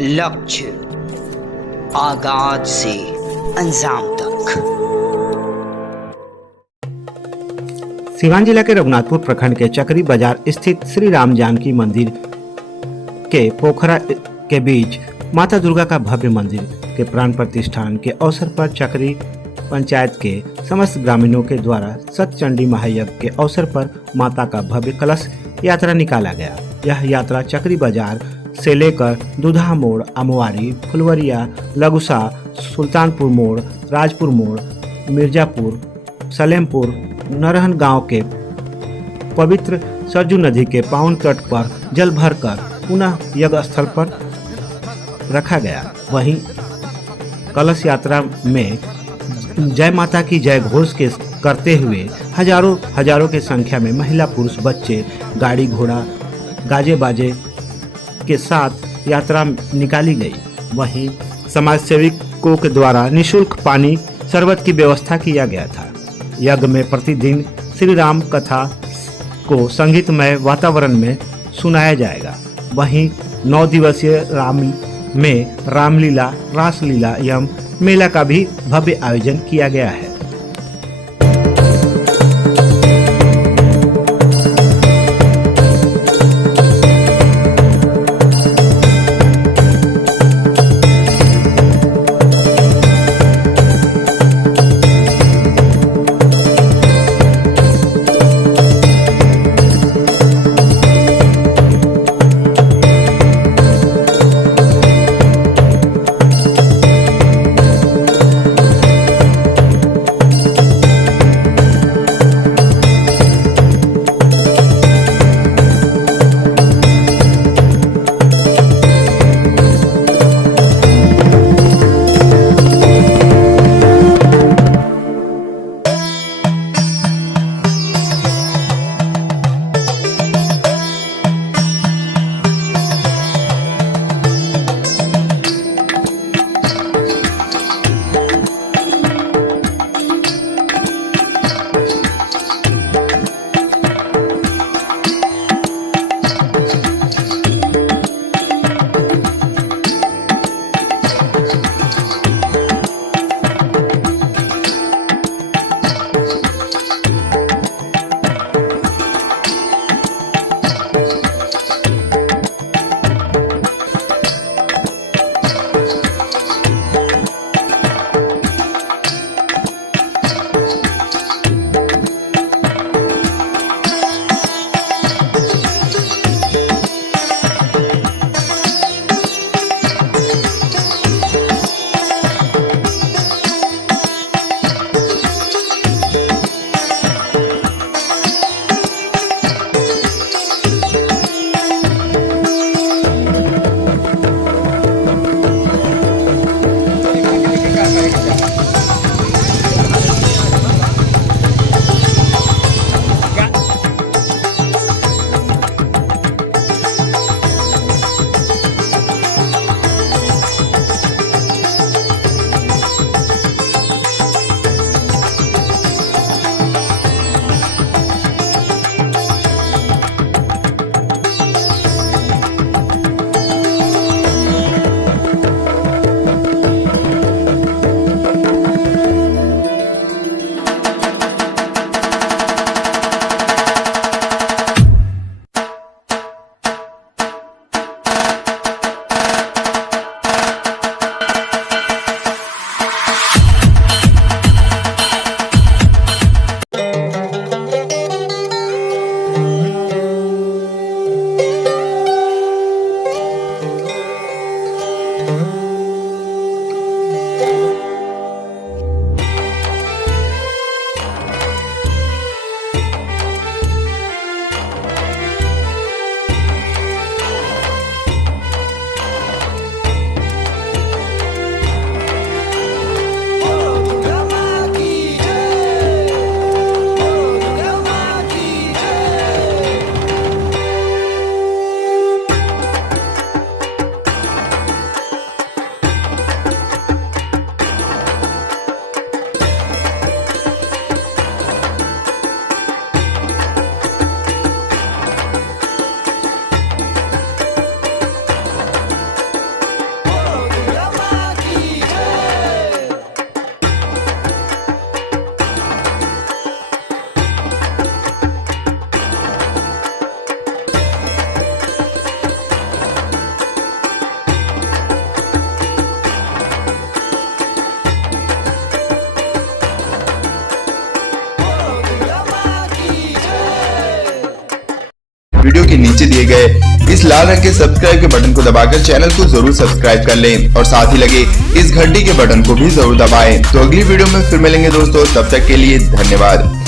लक्ष्य आगाज से अंजाम तक। सिवान जिला के रघुनाथपुर प्रखंड के चकरी बाजार स्थित श्री राम जानकी मंदिर के पोखरा के बीच माता दुर्गा का भव्य मंदिर के प्राण प्रतिष्ठान के अवसर पर चकरी पंचायत के समस्त ग्रामीणों के द्वारा सतचंडी महायज्ञ के अवसर पर माता का भव्य कलश यात्रा निकाला गया। यह यात्रा चकरी बाजार से लेकर दुधा मोड़, अमवारी, फुलवरिया, लगुसा, सुल्तानपुर मोड़, राजपुर मोड़, मिर्जापुर, सलेमपुर, नरहन गांव के पवित्र सरजू नदी के पावन तट पर जल भरकर पुनः यज्ञ स्थल पर रखा गया। वहीं कलश यात्रा में जय माता की जय घोष के करते हुए हजारों की संख्या में महिला, पुरुष, बच्चे गाड़ी घोड़ा गाजे बाजे के साथ यात्रा निकाली गई। वहीं समाज सेवकों के द्वारा निःशुल्क पानी शरबत की व्यवस्था किया गया था। यज्ञ में प्रतिदिन श्री राम कथा को संगीतमय वातावरण में सुनाया जाएगा। वहीं 9 दिवसीय रामलीला, रासलीला एवं मेला का भी भव्य आयोजन किया गया है। है। इस लाल रंग के सब्सक्राइब के बटन को दबाकर चैनल को जरूर सब्सक्राइब कर लें और साथ ही लगे इस घंटी के बटन को भी जरूर दबाएं। तो अगली वीडियो में फिर मिलेंगे दोस्तों, तब तक के लिए धन्यवाद।